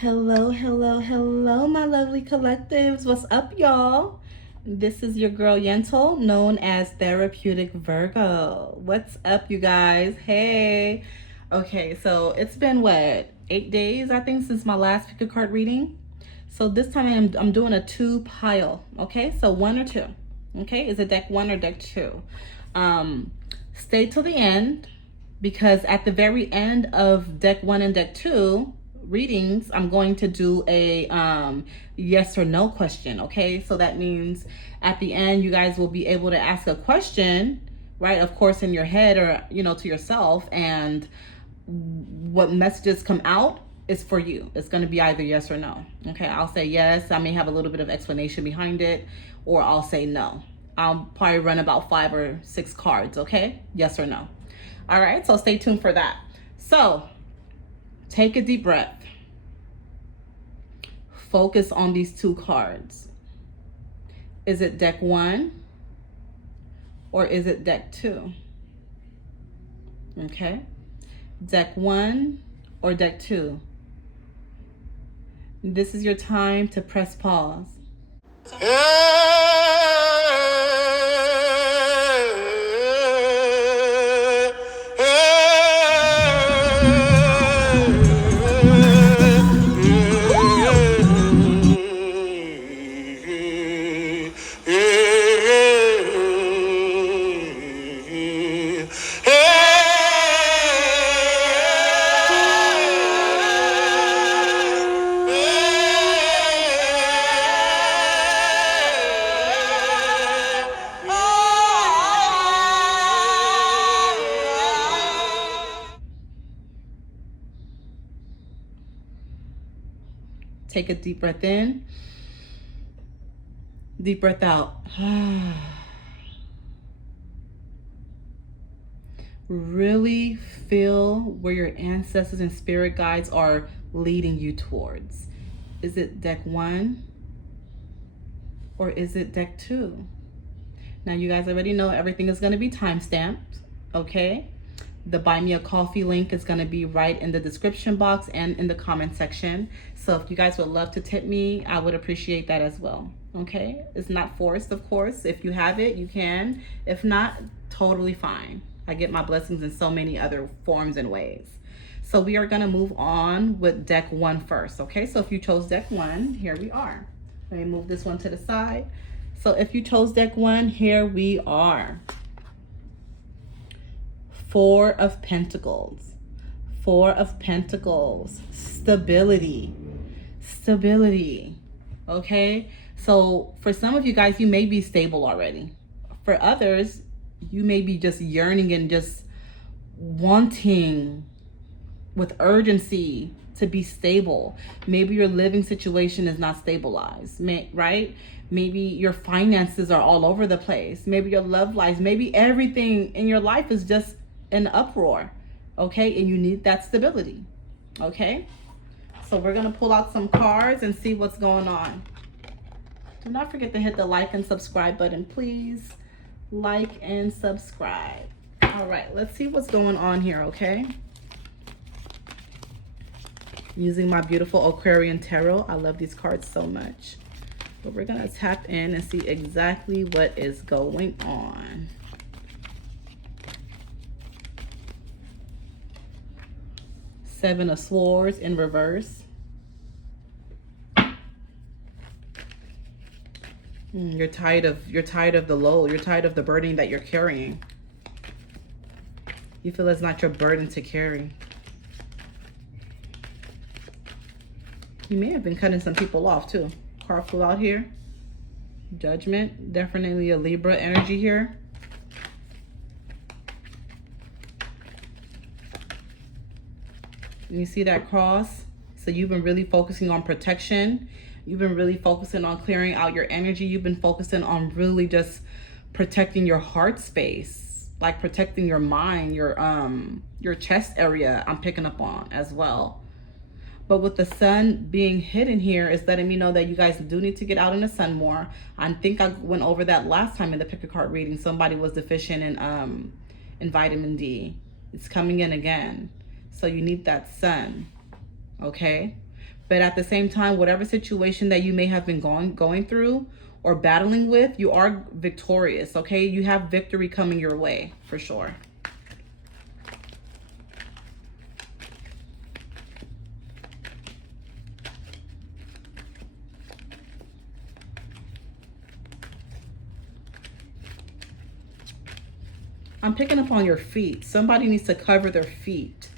Hello, hello, hello, my lovely collectives. What's up, y'all? This is your girl Yentl, known as Therapeutic Virgo. What's up, you guys? Hey. Okay, so it's been what, 8 days, I think, since my last pick a card reading. So this time I'm doing a two pile. Okay, so one or two. Okay, is it deck one or deck two? Stay till the end because at the very end of deck one and deck two readings, I'm going to do a yes or no question. Okay, so that means at the end you guys will be able to ask a question, right? Of course, in your head or to yourself, and what messages come out is for you. It's going to be either yes or no. Okay, I'll say yes. I may have a little bit of explanation behind it, or I'll say no. I'll probably run about 5 or 6 cards. Okay, yes or no. All right, so stay tuned for that. So take a deep breath. Focus on these two cards. Is it deck one or is it deck two? Okay, deck one or deck two? This is your time to press pause. Take a deep breath in, deep breath out. Really feel where your ancestors and spirit guides are leading you towards. Is it deck one or is it deck two? Now, you guys already know everything is going to be time stamped, okay? The Buy Me a Coffee link is going to be right in the description box and in the comment section. So if you guys would love to tip me, I would appreciate that as well. Okay, it's not forced, of course. If you have it, you can. If not, totally fine. I get my blessings in so many other forms and ways. So we are going to move on with deck one first. Okay, so if you chose deck one, here we are. Let me move this one to the side. So if you chose deck one, here we are. Four of Pentacles. Four of Pentacles. Stability. Stability. Okay? So for some of you guys, you may be stable already. For others, you may be just yearning and just wanting with urgency to be stable. Maybe your living situation is not stabilized, right? Maybe your finances are all over the place. Maybe your love life, maybe everything in your life is just an uproar, okay? And you need that stability, okay? So we're gonna pull out some cards and see what's going on. Do not forget to hit the like and subscribe button, please. Like and subscribe. All right, let's see what's going on here, okay? Using my beautiful Aquarian Tarot. I love these cards so much. But we're gonna tap in and see exactly what is going on. Seven of Swords in reverse. You're tired of the load. You're tired of the burden that you're carrying. You feel it's not your burden to carry. You may have been cutting some people off too. Card flew out here. Judgment. Definitely a Libra energy here. You see that cross? So you've been really focusing on protection. You've been really focusing on clearing out your energy. You've been focusing on really just protecting your heart space, like protecting your mind, your chest area. I'm picking up on as well. But with the sun being hidden here is letting me know that you guys do need to get out in the sun more. I think I went over that last time in the pick a card reading. Somebody was deficient in vitamin D. It's coming in again. So you need that sun, okay? But at the same time, whatever situation that you may have been going through or battling with, you are victorious, okay? You have victory coming your way, for sure. I'm picking up on your feet. Somebody needs to cover their feet.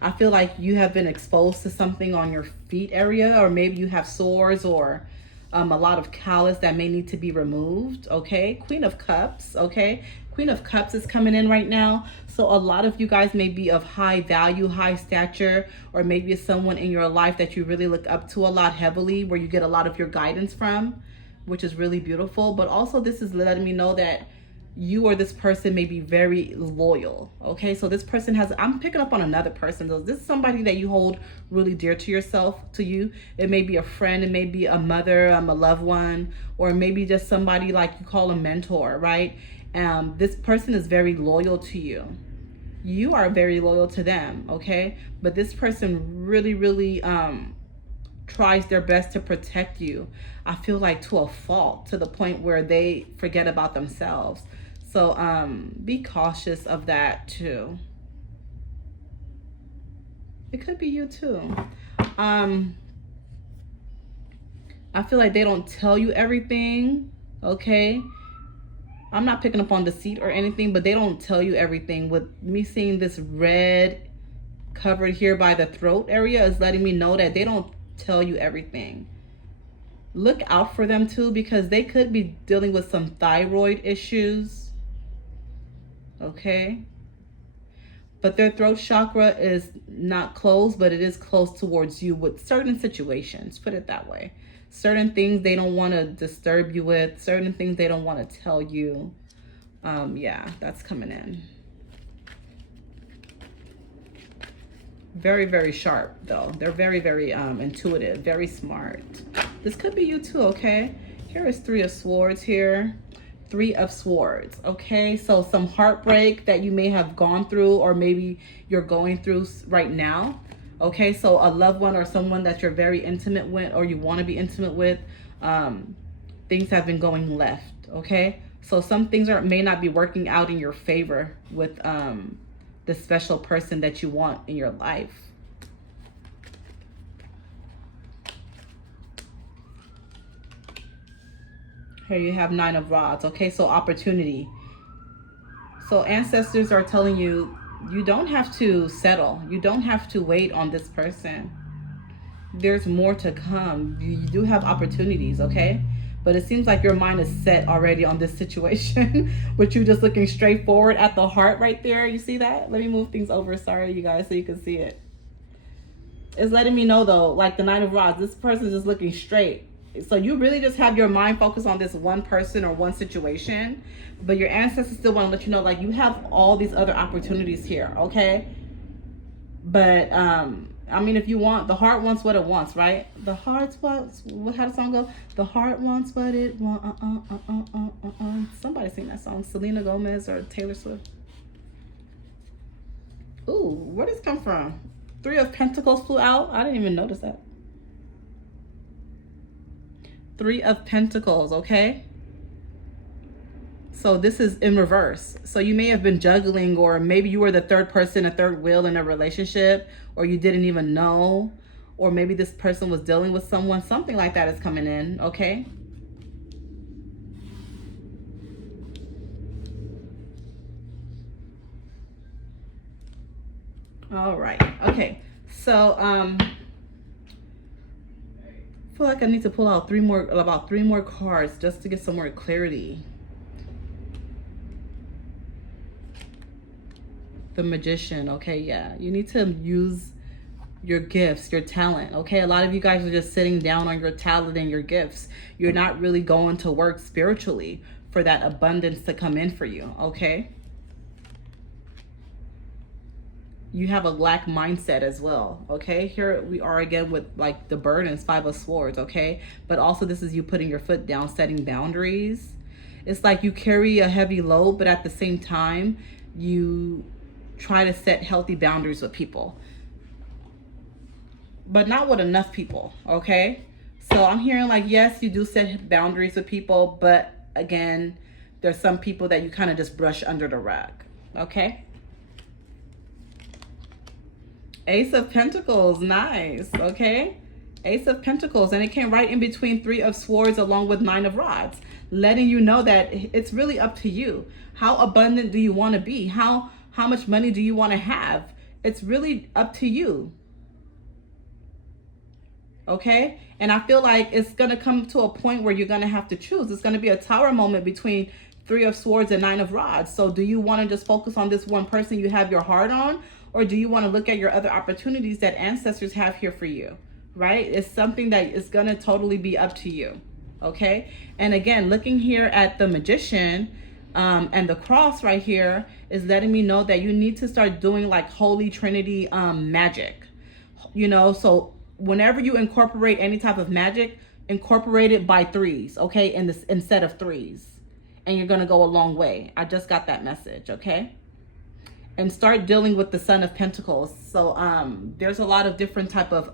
I feel like you have been exposed to something on your feet area, or maybe you have sores or a lot of callus that may need to be removed, okay? Queen of Cups, okay? Queen of Cups is coming in right now. So a lot of you guys may be of high value, high stature, or maybe it's someone in your life that you really look up to a lot heavily, where you get a lot of your guidance from, which is really beautiful. But also this is letting me know that you or this person may be very loyal, okay? So this person has, I'm picking up on another person though. This is somebody that you hold really dear to yourself, to you. It may be a friend, it may be a mother, a loved one, or maybe just somebody like you call a mentor, right? This person is very loyal to you. You are very loyal to them, okay? But this person really tries their best to protect you. I feel like to a fault, to the point where they forget about themselves. So be cautious of that too. It could be you too. I feel like they don't tell you everything, okay? I'm not picking up on deceit or anything, but they don't tell you everything. With me seeing this red covered here by the throat area is letting me know that they don't tell you everything. Look out for them too, because they could be dealing with some thyroid issues, okay? But their throat chakra is not closed, but it is close towards you with certain situations, put it that way. Certain things they don't want to disturb you with, certain things they don't want to tell you. Yeah, that's coming in. Very sharp though. They're very intuitive, very smart. This could be you too, okay? Here is Three of Swords here. Three of Swords, okay? So some heartbreak that you may have gone through, or maybe you're going through right now, okay? So a loved one or someone that you're very intimate with, or you want to be intimate with, things have been going left, okay? So some things may not be working out in your favor with the special person that you want in your life. Here you have Nine of Rods, okay? So opportunity. So ancestors are telling you, you don't have to settle. You don't have to wait on this person. There's more to come. You do have opportunities, okay? But it seems like your mind is set already on this situation, with you just looking straight forward at the heart right there. You see that? Let me move things over, sorry you guys, so you can see it. It's letting me know though, like the Nine of Rods, this person is just looking straight. So you really just have your mind focused on this one person or one situation, but your ancestors still want to let you know, like, you have all these other opportunities here, okay? But I mean, if you want, the heart wants what it wants, right? The heart's what how does the song go? The heart wants what it wants. Somebody sing that song, Selena Gomez or Taylor Swift. Ooh, where does this come from? Three of Pentacles flew out. I didn't even notice that. Three of Pentacles, okay? So this is in reverse. So you may have been juggling, or maybe you were the third person, a third wheel in a relationship, or you didn't even know, or maybe this person was dealing with someone. Something like that is coming in, okay? All right, okay. So I feel like I need to pull out about three more cards just to get some more clarity. The Magician, okay, yeah. You need to use your gifts, your talent, okay? A lot of you guys are just sitting down on your talent and your gifts. You're not really going to work spiritually for that abundance to come in for you, okay? You have a lack mindset as well, okay? Here we are again with like the burdens, Five of Swords, okay? But also this is you putting your foot down, setting boundaries. It's like you carry a heavy load, but at the same time, you try to set healthy boundaries with people. but not with enough people, okay? So I'm hearing like, yes, you do set boundaries with people, but again, there's some people that you kind of just brush under the rug, okay? Ace of Pentacles, nice, okay? Ace of Pentacles, and it came right in between Three of Swords along with Nine of Rods, letting you know that it's really up to you. How abundant do you want to be? How much money do you want to have? It's really up to you. Okay? And I feel like it's going to come to a point where you're going to have to choose. It's going to be a tower moment between Three of Swords and Nine of Rods. So do you want to just focus on this one person you have your heart on? Or do you want to look at your other opportunities that ancestors have here for you? Right? It's something that is going to totally be up to you. Okay? And again, looking here at the Magician and the cross right here is letting me know that you need to start doing like Holy Trinity magic. You know, so whenever you incorporate any type of magic, incorporate it by threes, okay? Instead of threes. And you're going to go a long way. I just got that message, okay? And start dealing with the Son of Pentacles. So there's a lot of different type of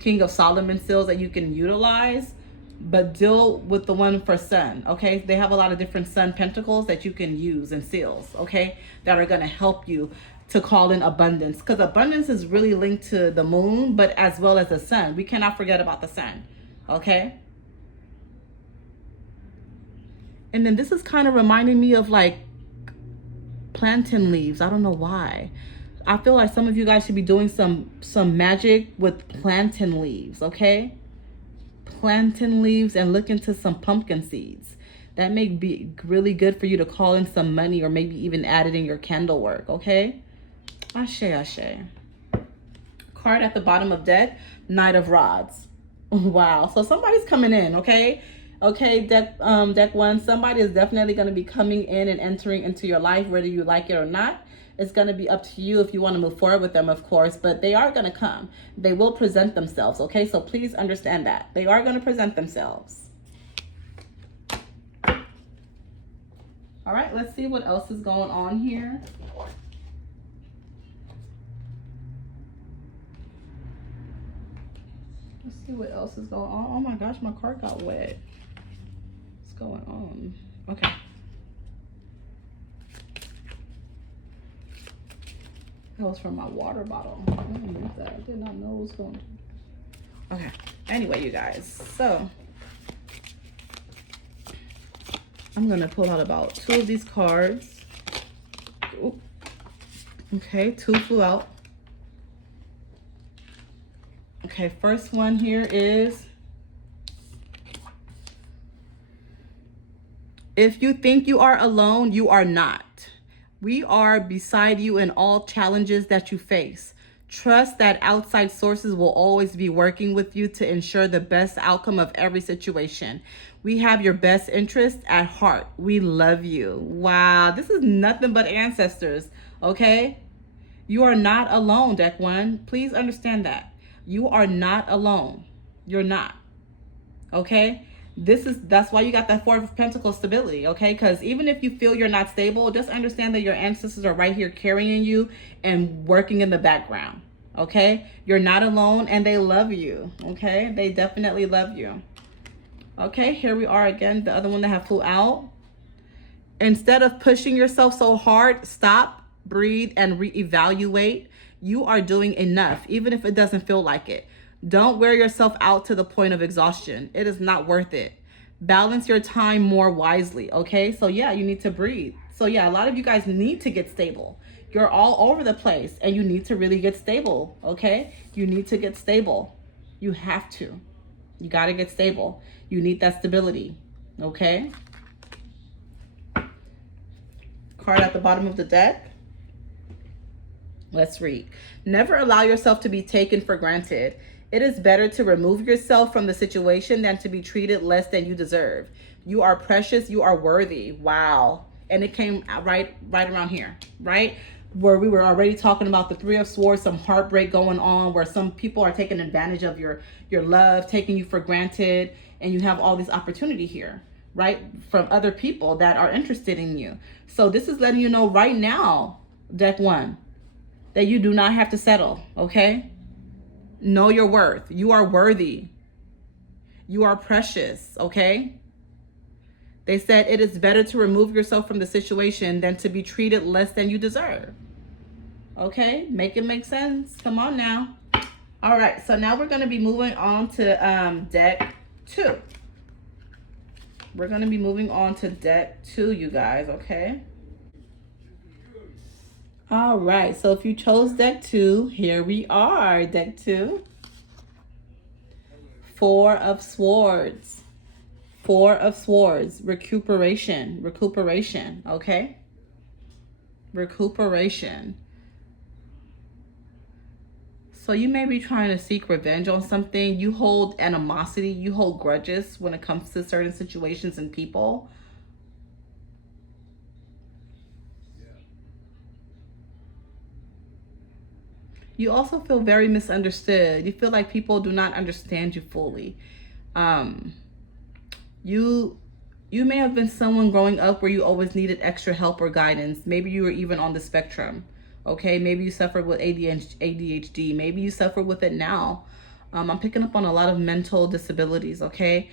King of Solomon seals that you can utilize, but deal with the one for Sun, okay? They have a lot of different Sun Pentacles that you can use and seals, okay? That are going to help you to call in abundance, because abundance is really linked to the moon, but as well as the sun. We cannot forget about the sun, okay? And then this is kind of reminding me of like plantain leaves. I don't know why. I feel like some of you guys should be doing some magic with plantain leaves, okay? Plantain leaves, and look into some pumpkin seeds. That may be really good for you to call in some money, or maybe even add it in your candle work, okay? Ashe, ashe. Card at the bottom of deck, Knight of Rods. Wow. So somebody's coming in, okay? Okay, deck one, somebody is definitely going to be coming in and entering into your life, whether you like it or not. It's going to be up to you if you want to move forward with them, of course, but they are going to come. They will present themselves, okay? So please understand that. They are going to present themselves. All right, let's see what else is going on here. Let's see what else is going on. Oh my gosh, my card got wet. What's going on? Okay. That was from my water bottle. I didn't use that. I did not know what was going on. Okay. Anyway, you guys. So, I'm going to pull out about 2 of these cards. Ooh. Okay, 2 flew out. Okay, first one here is, if you think you are alone, you are not. We are beside you in all challenges that you face. Trust that outside sources will always be working with you to ensure the best outcome of every situation. We have your best interest at heart. We love you. Wow, this is nothing but ancestors, okay? You are not alone, deck one. Please understand that. You are not alone. You're not. Okay? That's why you got that Four of Pentacles stability, okay? Because even if you feel you're not stable, just understand that your ancestors are right here carrying you and working in the background, okay? You're not alone, and they love you, okay? They definitely love you. Okay, here we are again, the other one that have flew out. Instead of pushing yourself so hard, stop, breathe, and reevaluate. You are doing enough, even if it doesn't feel like it. Don't wear yourself out to the point of exhaustion. It is not worth it. Balance your time more wisely, okay? So yeah, you need to breathe. So yeah, a lot of you guys need to get stable. You're all over the place, and you need to really get stable, okay? You need to get stable. You have to. You got to get stable. You need that stability, okay? Card at the bottom of the deck. Let's read. Never allow yourself to be taken for granted. It is better to remove yourself from the situation than to be treated less than you deserve. You are precious. You are worthy. Wow. And it came right around here, right? Where we were already talking about the Three of Swords, some heartbreak going on, where some people are taking advantage of your love, taking you for granted, and you have all this opportunity here, right? From other people that are interested in you. So this is letting you know right now, deck one, that you do not have to settle, okay? Know your worth. You are worthy. You are precious, okay? They said it is better to remove yourself from the situation than to be treated less than you deserve. Okay, make it make sense. Come on now. All right, so now we're going to be moving on to deck 2. We're going to be moving on to deck 2, you guys, okay? All right, so if you chose deck 2, here we are, deck 2. 4 of Swords. 4 of Swords, recuperation, okay? Recuperation. So you may be trying to seek revenge on something. You hold animosity, you hold grudges when it comes to certain situations and people. You also feel very misunderstood. You feel like people do not understand you fully. You may have been someone growing up where you always needed extra help or guidance. Maybe you were even on the spectrum. Okay, maybe you suffered with ADHD. Maybe you suffer with it now. I'm picking up on a lot of mental disabilities, okay?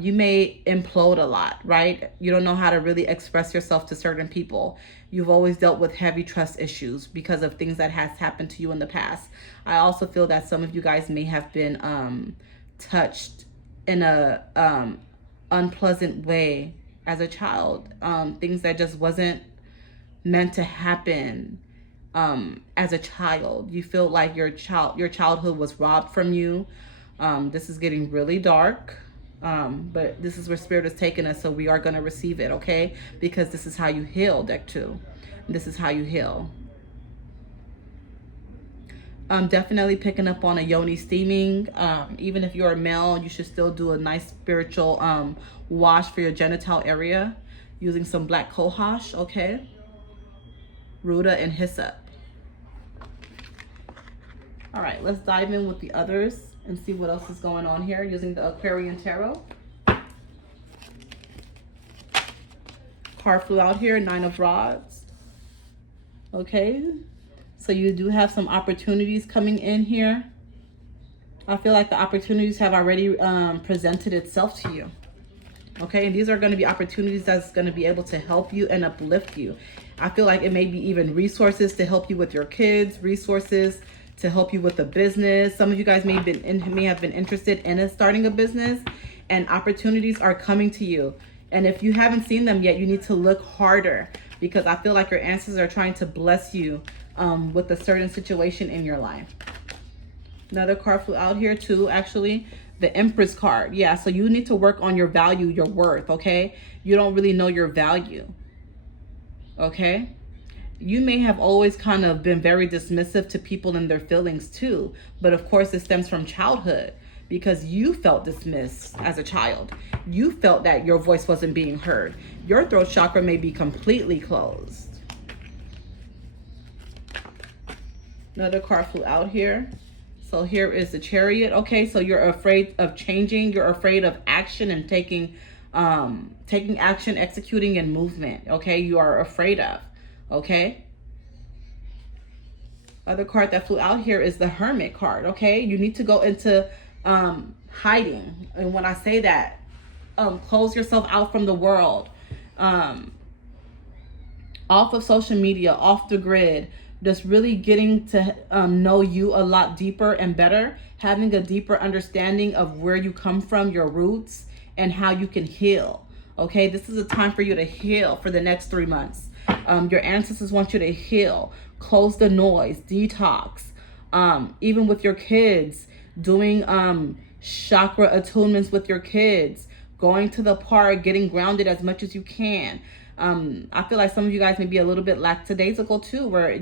You may implode a lot, right? You don't know how to really express yourself to certain people. You've always dealt with heavy trust issues because of things that has happened to you in the past. I also feel that some of you guys may have been touched in a unpleasant way as a child. Things that just wasn't meant to happen. As a child, you feel like your childhood was robbed from you. This is getting really dark, but this is where Spirit is taking us, so we are going to receive it, okay? Because this is how you heal, deck 2. This is how you heal. Definitely picking up on a yoni steaming. Even if you're a male, you should still do a nice spiritual wash for your genital area using some black cohosh, okay? Ruda and hyssop. All right, let's dive in with the others and see what else is going on here using the Aquarian Tarot. Card flew out here, 9 of Rods. Okay, so you do have some opportunities coming in here. I feel like the opportunities have already presented itself to you. Okay, and these are going to be opportunities that's going to be able to help you and uplift you. I feel like it may be even resources to help you with your kids, resources to help you with a business. Some of you guys may have been interested in starting a business, and opportunities are coming to you. And if you haven't seen them yet, you need to look harder, because I feel like your ancestors are trying to bless you with a certain situation in your life. Another card flew out here too, actually. The Empress card. Yeah, so you need to work on your value, your worth, okay? You don't really know your value, okay? You may have always kind of been very dismissive to people and their feelings too. But of course, it stems from childhood, because you felt dismissed as a child. You felt that your voice wasn't being heard. Your throat chakra may be completely closed. Another card flew out here. So here is the Chariot. Okay, so you're afraid of changing. You're afraid of action and taking action, executing, and movement. Okay, you are afraid of. Okay. Other card that flew out here is the Hermit card. Okay, you need to go into hiding. And when I say that, close yourself out from the world, off of social media, off the grid. Just really getting to know you a lot deeper and better, having a deeper understanding of where you come from, your roots, and how you can heal. Okay, this is a time for you to heal for the next 3 months. Your ancestors want you to heal, close the noise, detox. Even with your kids, doing chakra attunements with your kids, going to the park, getting grounded as much as you can. I feel like some of you guys may be a little bit lackadaisical too, where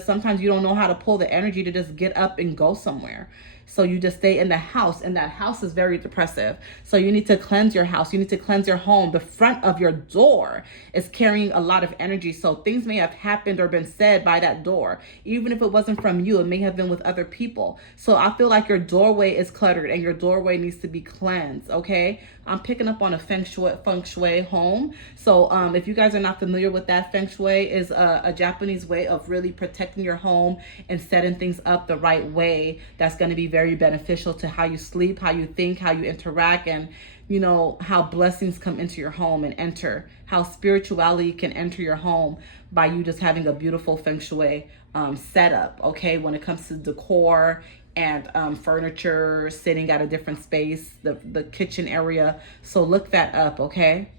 sometimes you don't know how to pull the energy to just get up and go somewhere. So you just stay in the house, and that house is very depressive. So you need to cleanse your house. You need to cleanse your home. The front of your door is carrying a lot of energy. So things may have happened or been said by that door. Even if it wasn't from you, it may have been with other people. So I feel like your doorway is cluttered and your doorway needs to be cleansed, okay? I'm picking up on a feng shui home. So if you guys are not familiar with that, feng shui is a Japanese way of really protecting your home and setting things up the right way. That's going to be very beneficial to how you sleep, how you think, how you interact, and you know how blessings come into your home and enter, how spirituality can enter your home by you just having a beautiful feng shui setup. Okay, when it comes to decor and furniture sitting at a different space, the kitchen area. So look that up. Okay.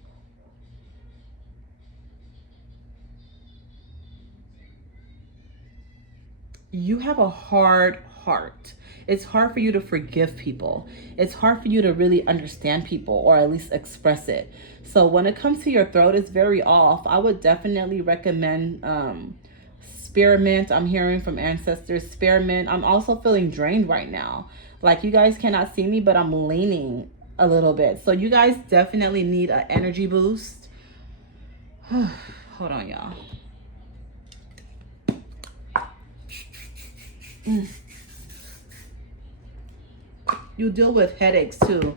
You have a hard heart. It's hard for you to forgive people. It's hard for you to really understand people, or at least express it. So when it comes to your throat, it's very off. I would definitely recommend spearmint. I'm hearing from ancestors, spearmint. I'm also feeling drained right now. Like, you guys cannot see me, but I'm leaning a little bit. So you guys definitely need an energy boost. Hold on, y'all. You deal with headaches too.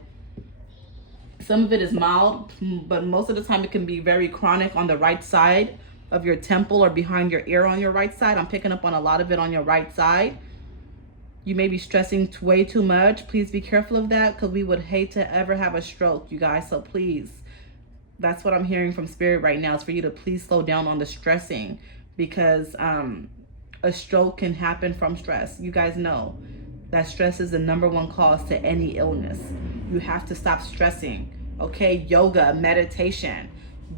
Some of it is mild, but most of the time it can be very chronic on the right side of your temple or behind your ear on your right side. I'm picking up on a lot of it on your right side. You may be stressing way too much. Please be careful of that, because we would hate to ever have a stroke, you guys. So please, that's what I'm hearing from spirit right now, is for you to please slow down on the stressing, because a stroke can happen from stress. You guys know that stress is the #1 cause to any illness. You have to stop stressing. Okay, yoga, meditation,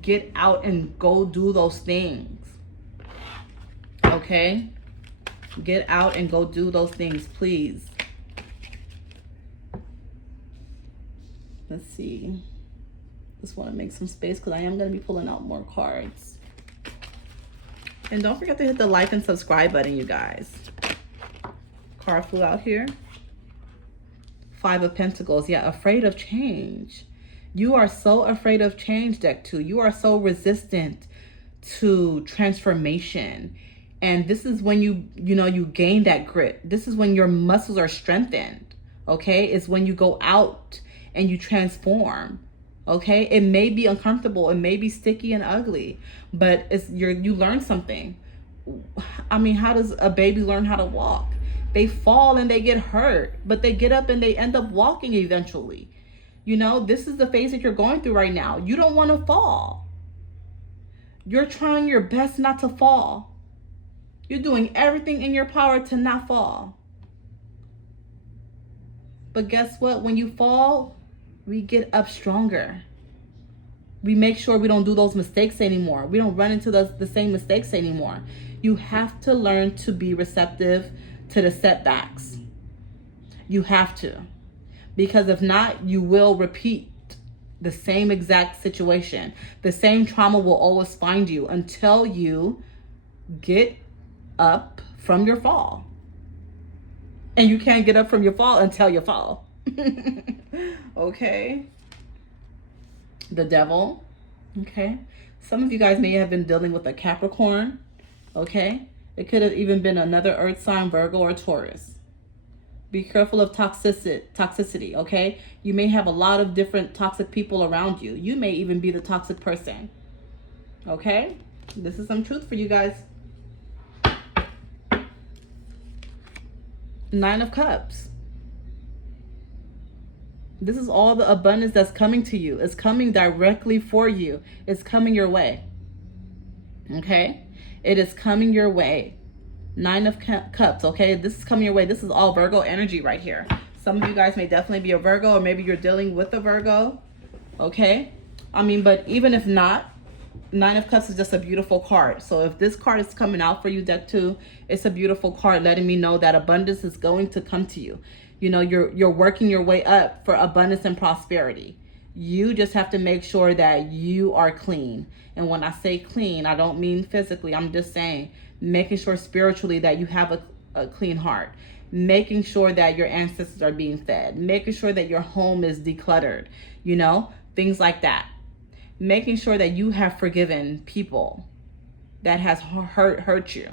get out and go do those things. Okay, get out and go do those things, please. Let's see. Just want to make some space, because I am going to be pulling out more cards. And don't forget to hit the like and subscribe button, you guys. Card flew out here. 5 of Pentacles. Yeah, afraid of change. You are so afraid of change, deck 2. You are so resistant to transformation. And this is when you gain that grit. This is when your muscles are strengthened. Okay? It's when you go out and you transform. Okay? It may be uncomfortable. It may be sticky and ugly, but you learn something. I mean, how does a baby learn how to walk? They fall and they get hurt, but they get up and they end up walking eventually. You know, this is the phase that you're going through right now. You don't want to fall. You're trying your best not to fall. You're doing everything in your power to not fall. But guess what? When you fall, we get up stronger. We make sure we don't do those mistakes anymore. We don't run into the same mistakes anymore. You have to learn to be receptive to the setbacks. You have to. Because if not, you will repeat the same exact situation. The same trauma will always find you until you get up from your fall. And you can't get up from your fall until you fall. Okay. The Devil. Okay. Some of you guys may have been dealing with a Capricorn. Okay. It could have even been another earth sign, Virgo or Taurus. Be careful of toxicity, okay? You may have a lot of different toxic people around you. You may even be the toxic person. Okay? This is some truth for you guys. 9 of Cups. This is all the abundance that's coming to you. It's coming directly for you. It's coming your way. Okay? It is coming your way. 9 of Cups, okay? This is coming your way. This is all Virgo energy right here. Some of you guys may definitely be a Virgo, or maybe you're dealing with a Virgo, okay? I mean, but even if not, 9 of Cups is just a beautiful card. So if this card is coming out for you, deck 2, it's a beautiful card letting me know that abundance is going to come to you. You know, you're working your way up for abundance and prosperity. You just have to make sure that you are clean. And when I say clean, I don't mean physically. I'm just saying making sure spiritually that you have a clean heart. Making sure that your ancestors are being fed. Making sure that your home is decluttered. You know, things like that. Making sure that you have forgiven people that has hurt you.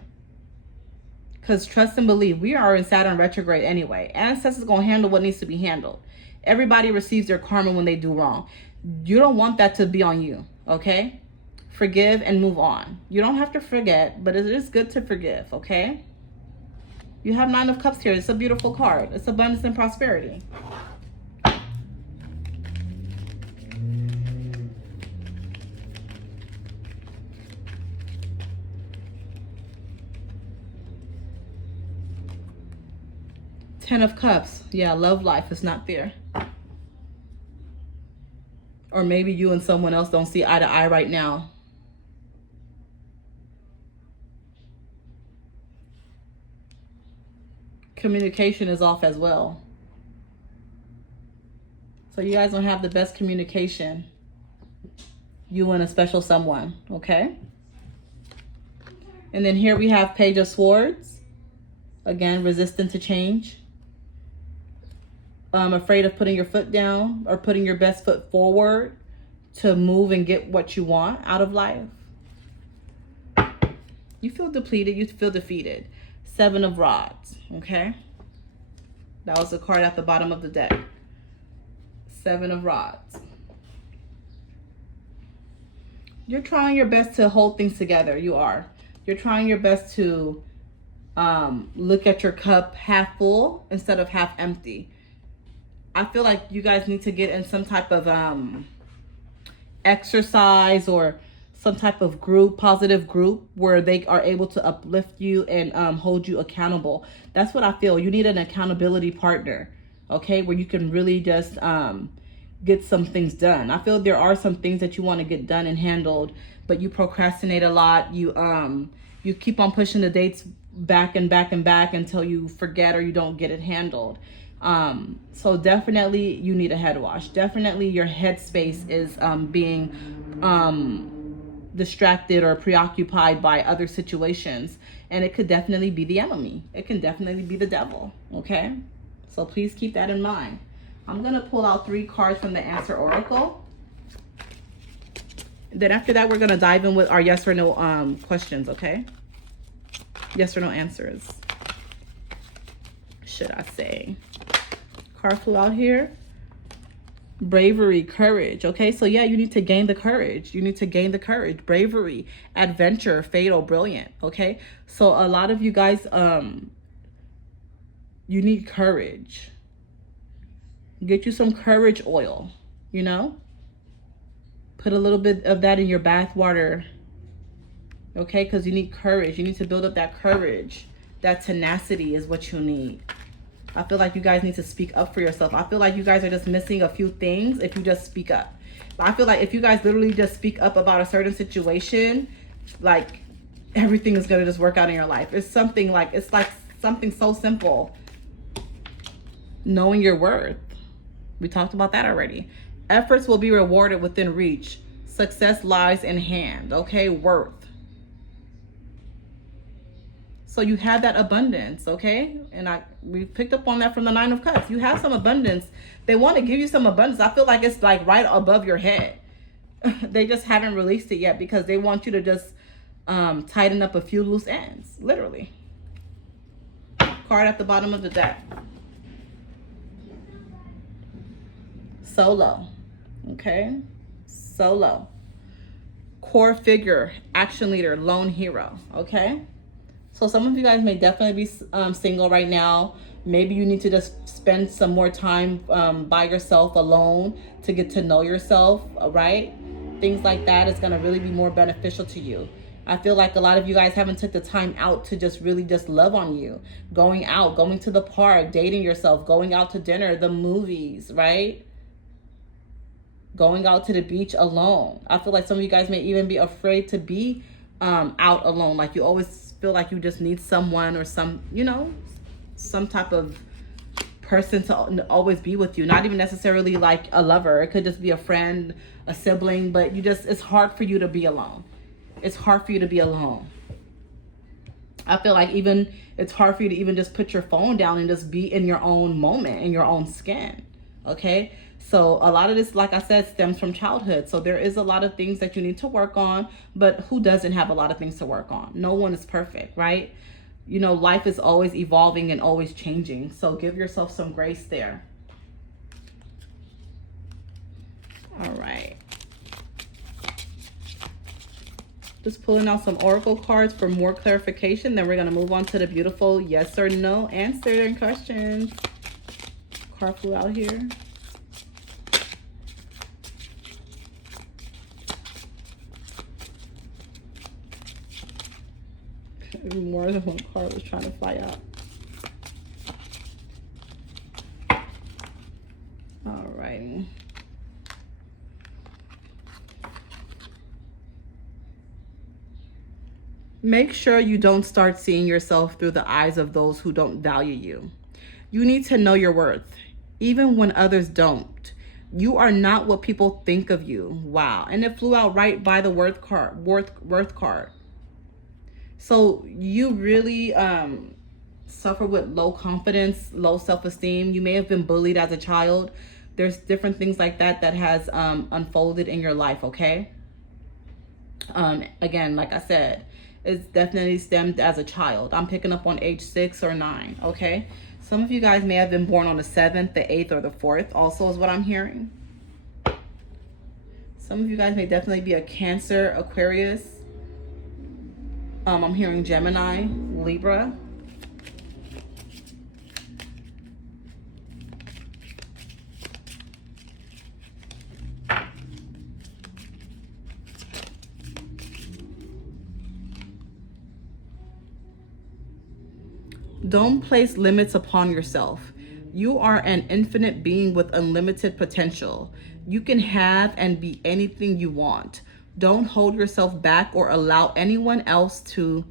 Because trust and believe, we are in Saturn retrograde anyway. Ancestors going to handle what needs to be handled. Everybody receives their karma when they do wrong. You don't want that to be on you, okay? Forgive and move on. You don't have to forget, but it is good to forgive, okay? You have Nine of Cups here. It's a beautiful card. It's abundance and prosperity. Ten of Cups. Yeah, love life is not there. Or maybe you and someone else don't see eye to eye right now. Communication is off as well. So you guys don't have the best communication. You and a special someone, okay? And then here we have Page of Swords. Again, resistant to change. Afraid of putting your foot down or putting your best foot forward to move and get what you want out of life. You feel depleted. You feel defeated. Seven of Rods, okay? That was the card at the bottom of the deck. Seven of Rods. You're trying your best to hold things together. You are. You're trying your best to look at your cup half full instead of half empty. I feel like you guys need to get in some type of exercise or some type of group, positive group, where they are able to uplift you and hold you accountable. That's what I feel. You need an accountability partner, okay, where you can really just get some things done. I feel there are some things that you want to get done and handled, but you procrastinate a lot. You keep on pushing the dates back and back and back until you forget or you don't get it handled. So definitely you need a head wash. Definitely your headspace is being distracted or preoccupied by other situations, and it could definitely be the enemy. It can definitely be the devil, okay? So please keep that in mind. I'm gonna pull out 3 cards from the Answer Oracle. Then after that, we're gonna dive in with our yes or no questions, okay? Yes or no answers, should I say. Card flew out here. Bravery, courage, okay? So yeah, you need to gain the courage. You need to gain the courage. Bravery, adventure, fatal, brilliant, okay? So a lot of you guys, you need courage. Get you some courage oil, you know? Put a little bit of that in your bath water, okay? Because you need courage. You need to build up that courage. That tenacity is what you need. I feel like you guys need to speak up for yourself. I feel like you guys are just missing a few things if you just speak up. I feel like if you guys literally just speak up about a certain situation, like everything is going to just work out in your life. It's like something so simple. Knowing your worth. We talked about that already. Efforts will be rewarded within reach. Success lies in hand, okay? Worth. So you have that abundance, okay? And we picked up on that from the Nine of Cups. You have some abundance. They want to give you some abundance. I feel like it's like right above your head. They just haven't released it yet because they want you to just tighten up a few loose ends, literally. Card at the bottom of the deck. Solo, okay? Solo. Core figure, action leader, lone hero, okay? So some of you guys may definitely be single right now. Maybe you need to just spend some more time by yourself alone to get to know yourself, right? Things like that is going to really be more beneficial to you. I feel like a lot of you guys haven't took the time out to just really just love on you. Going out, going to the park, dating yourself, going out to dinner, the movies, right? Going out to the beach alone. I feel like some of you guys may even be afraid to be out alone. Like you always feel like you just need someone or some type of person to always be with you. Not even necessarily like a lover. It could just be a friend, a sibling, but it's hard for you to be alone. It's hard for you to be alone. I feel like even it's hard for you to even just put your phone down and just be in your own moment, in your own skin, okay? So a lot of this, like I said, stems from childhood. So there is a lot of things that you need to work on, but who doesn't have a lot of things to work on? No one is perfect, right? You know, life is always evolving and always changing. So give yourself some grace there. All right. Just pulling out some oracle cards for more clarification. Then we're going to move on to the beautiful yes or no answer and questions. Card flew out here. More than one card was trying to fly out. Alrighty. Make sure you don't start seeing yourself through the eyes of those who don't value you. You need to know your worth, even when others don't. You are not what people think of you. Wow. And it flew out right by the worth card. So you really suffer with low confidence, low self-esteem. You may have been bullied as a child. There's different things like that that has unfolded in your life, okay? Again, like I said, it's definitely stemmed as a child. I'm picking up on age 6 or 9, okay? Some of you guys may have been born on the 7th, the 8th, or the 4th also is what I'm hearing. Some of you guys may definitely be a Cancer, Aquarius. I'm hearing Gemini, Libra. Don't place limits upon yourself. You are an infinite being with unlimited potential. You can have and be anything you want. Don't hold yourself back or allow anyone else to.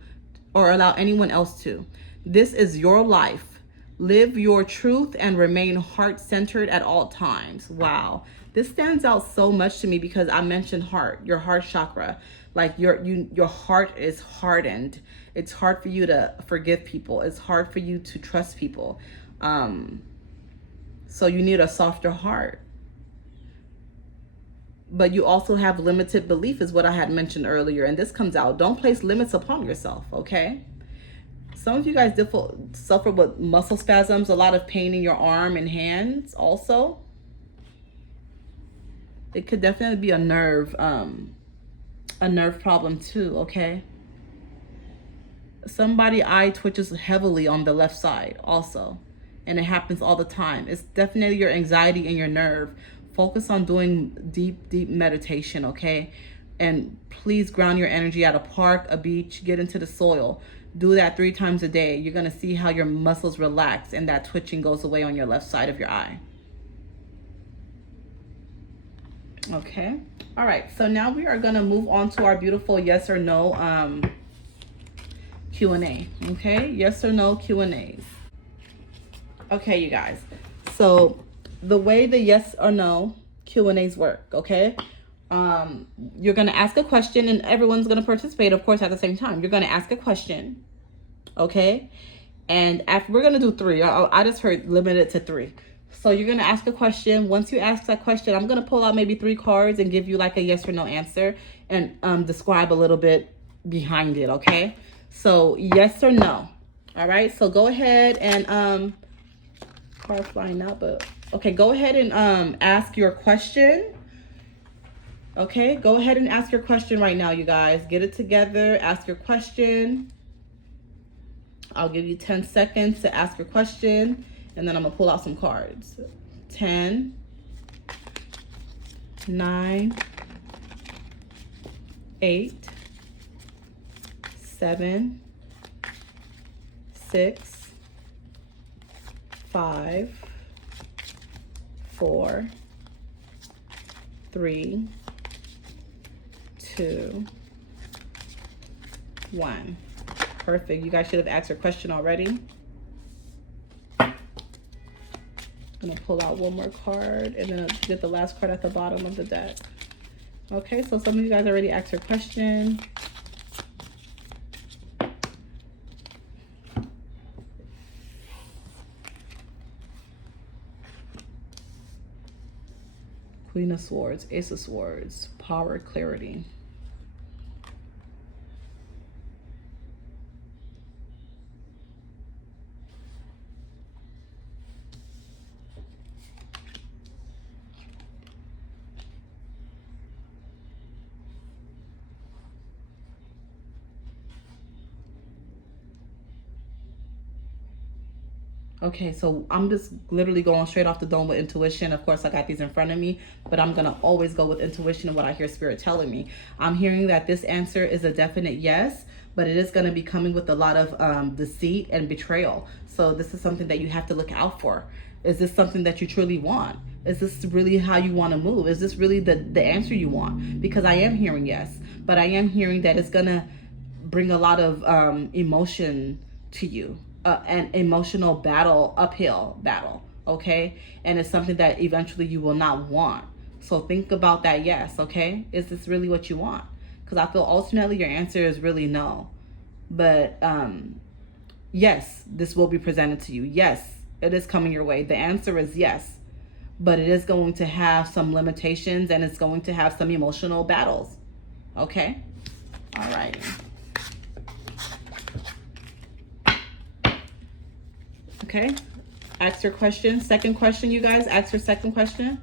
This is your life. Live your truth and remain heart-centered at all times. Wow. This stands out so much to me because I mentioned heart, your heart chakra. Like your heart is hardened. It's hard for you to forgive people. It's hard for you to trust people. So you need a softer heart. But you also have limited belief is what I had mentioned earlier. And this comes out. Don't place limits upon yourself, okay? Some of you guys suffer with muscle spasms, a lot of pain in your arm and hands also. It could definitely be a nerve problem too, okay? Somebody eye twitches heavily on the left side also. And it happens all the time. It's definitely your anxiety and your nerve. Focus on doing deep meditation, okay? And please ground your energy at a park, a beach, get into the soil. Do that 3 times a day. You're going to see how your muscles relax and that twitching goes away on your left side of your eye. Okay. All right. So now we are going to move on to our beautiful yes or no Q&A. Okay. Yes or no Q&As. Okay, you guys. So the way the yes or no Q&As work, okay? You're going to ask a question and everyone's going to participate, of course, at the same time. You're going to ask a question, okay? And after we're going to do 3. I just heard limited to 3. So you're going to ask a question. Once you ask that question, I'm going to pull out maybe 3 cards and give you like a yes or no answer and describe a little bit behind it, okay? So yes or no. All right? So go ahead and card flying out, but okay, go ahead and ask your question. Okay, go ahead and ask your question right now, you guys. Get it together, ask your question. I'll give you 10 seconds to ask your question, and then I'm gonna pull out some cards. 10, 9, 8, 7, 6, 5, 4, 3, 2, 1. Perfect. You guys should have asked your question already. I'm gonna pull out one more card and then I'll get the last card at the bottom of the deck. Okay, so some of you guys already asked your question. Queen of Swords, Ace of Swords, power, clarity. Okay, so I'm just literally going straight off the dome with intuition. Of course, I got these in front of me, but I'm going to always go with intuition and what I hear Spirit telling me. I'm hearing that this answer is a definite yes, but it is going to be coming with a lot of deceit and betrayal. So this is something that you have to look out for. Is this something that you truly want? Is this really how you want to move? Is this really the answer you want? Because I am hearing yes, but I am hearing that it's going to bring a lot of emotion to you, an emotional battle, uphill battle, okay? And it's something that eventually you will not want. So think about that yes, okay? Is this really what you want? Because I feel ultimately your answer is really no. But yes, this will be presented to you. Yes, it is coming your way. The answer is yes. But it is going to have some limitations and it's going to have some emotional battles. Okay? All right. Okay, ask your question. Second question, you guys, ask your second question.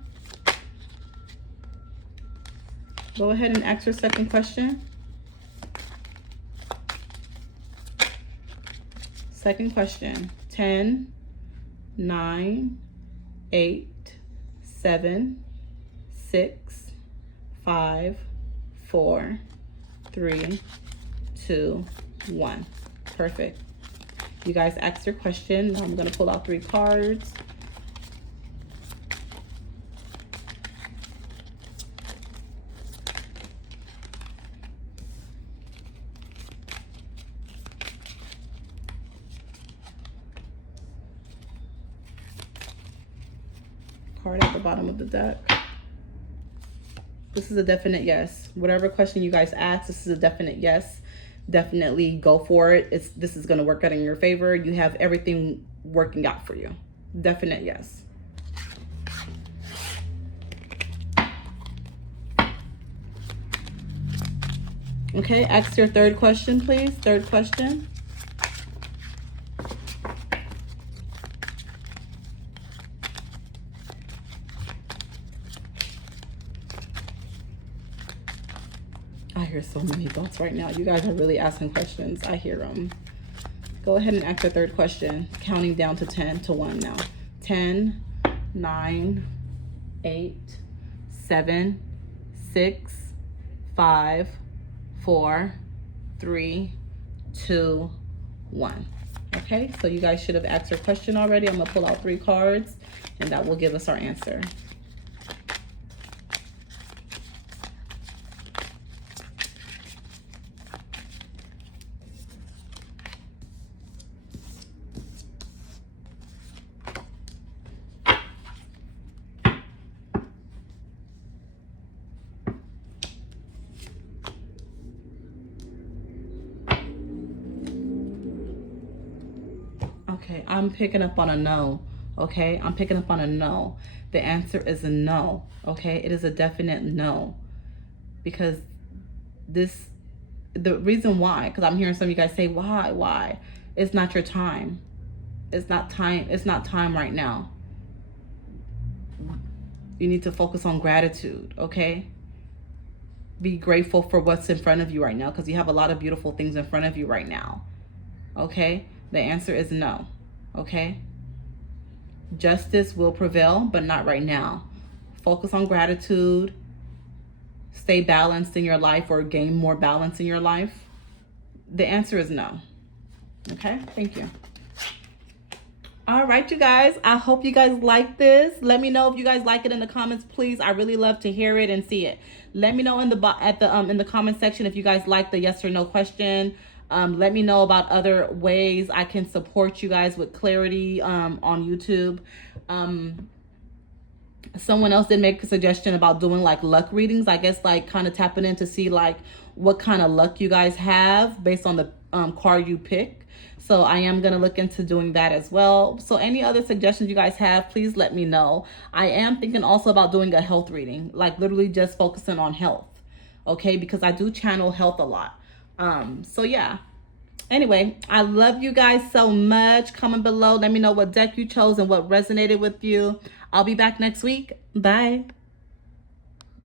Go ahead and ask your second question. Second question. 10, 9, 8, 7, 6, 5, 4, 3, 2, 1. Perfect. You guys asked your question. Now I'm going to pull out 3 cards. Card at the bottom of the deck. This is a definite yes. Whatever question you guys ask, this is a definite yes. Definitely go for it. This is going to work out in your favor. You have everything working out for you. Definite yes. Okay, ask your third question, please. Third question. I hear so many thoughts right now. You guys are really asking questions. I hear them. Go ahead and ask your third question. Counting down to 10 to 1 now. 10, 9, 8, 7, 6, 5, 4, 3, 2, 1. Okay, so you guys should have asked your question already. I'm going to pull out 3 cards, and that will give us our answer. Okay, I'm picking up on a no. Okay, I'm picking up on a no. The answer is a no. Okay, it is a definite no. Because the reason why, because I'm hearing some of you guys say, why? It's not your time. It's not time right now. You need to focus on gratitude, okay? Be grateful for what's in front of you right now because you have a lot of beautiful things in front of you right now, okay? The answer is no, okay? Justice will prevail, but not right now. Focus on gratitude. Stay balanced in your life or gain more balance in your life. The answer is no, okay? Thank you. All right, you guys, I hope you guys like this. Let me know if you guys like it in the comments, please. I really love to hear it and see it. Let me know in the comment section if you guys like the yes or no question. Let me know about other ways I can support you guys with clarity on YouTube. Someone else did make a suggestion about doing like luck readings. I guess like kind of tapping in to see like what kind of luck you guys have based on the card you pick. So I am going to look into doing that as well. So any other suggestions you guys have, please let me know. I am thinking also about doing a health reading, like literally just focusing on health. Okay, because I do channel health a lot. So yeah. Anyway, I love you guys so much. Comment below. Let me know what deck you chose and what resonated with you. I'll be back next week. Bye.